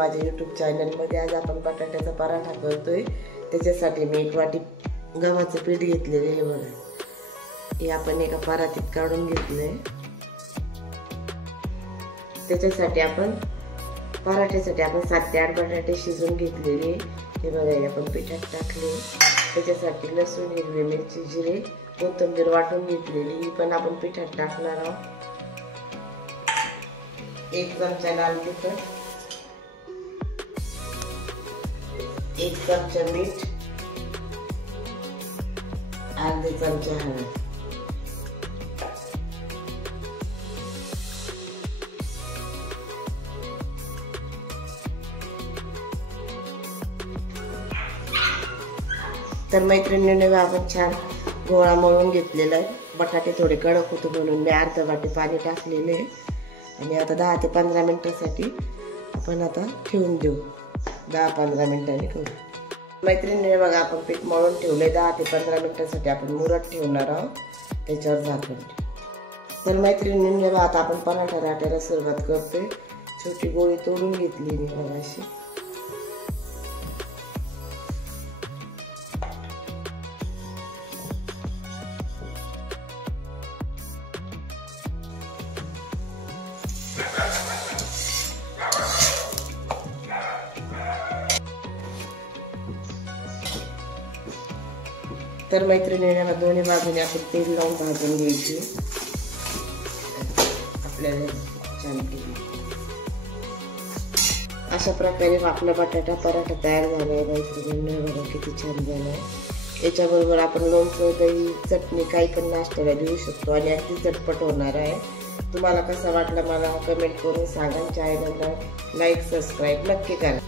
माझ्या YouTube चॅनलमध्ये। आज आपण बटाट्याचा पराठा करतोय। त्याच्यासाठी मी एक वाटी गव्हाचं पीठ घेतलेले आहे बघा। हे आपण एका परातीत काढून घेतलंय। त्याच्यासाठी आपण पराठ्यासाठी आपण 7 ते 8 बटाटे शिजवून घेतलेले। हे बघा हे आपण पिठात टाकले। त्याच्यासाठी लसूण, हिरवी मिरची, जिरे, कोथिंबीर वाटून घेतलेली ही पण आपण पिठात टाकणार आहोत। 1 चमचा लाल तिखट, 1 चमचा मीठ, अर्धा चमचा हळद, तर मैत्रिणींनी आपण छान गोळा मळून घेतलेला आहे। बटाटे थोडे कडक होते म्हणून मी अर्धा वाटी पाणी टाकलेले आहे आणि आता 10 ते 15 मिनिटांसाठी आपण आता ठेवून देऊ। 10-15 मिनिटांनी करू। मैत्रिणींनी बघा आपण पीठ मळून ठेवले। 10 ते 15 मिनिटांसाठी आपण मुरत ठेवणार आहोत, त्याच्यावर झाकण ठेवू। तर मैत्रिणींनी बघा आता आपण पराठा लाटायला सुरुवात करतोय। छोटी गोळी तोडून घेतली मी बघा अशी। तर मैत्रिणींना दोन्ही बाजूने आपण तेल लावून भाजून घ्यायची। आपल्याला छान अशा प्रकारे आपला बटाटा पराठा तयार झाला आहे। मैत्रिणींना बघा किती छान झाला आहे। याच्याबरोबर आपण लोणचं, दही, चटणी काही पण नाश्त्याला देऊ शकतो आणि अगदी झटपट होणार आहे। तुम्हाला कसा वाटला मला कमेंट करून सांगा। चॅनलला लाईक, सबस्क्राईब नक्की करा।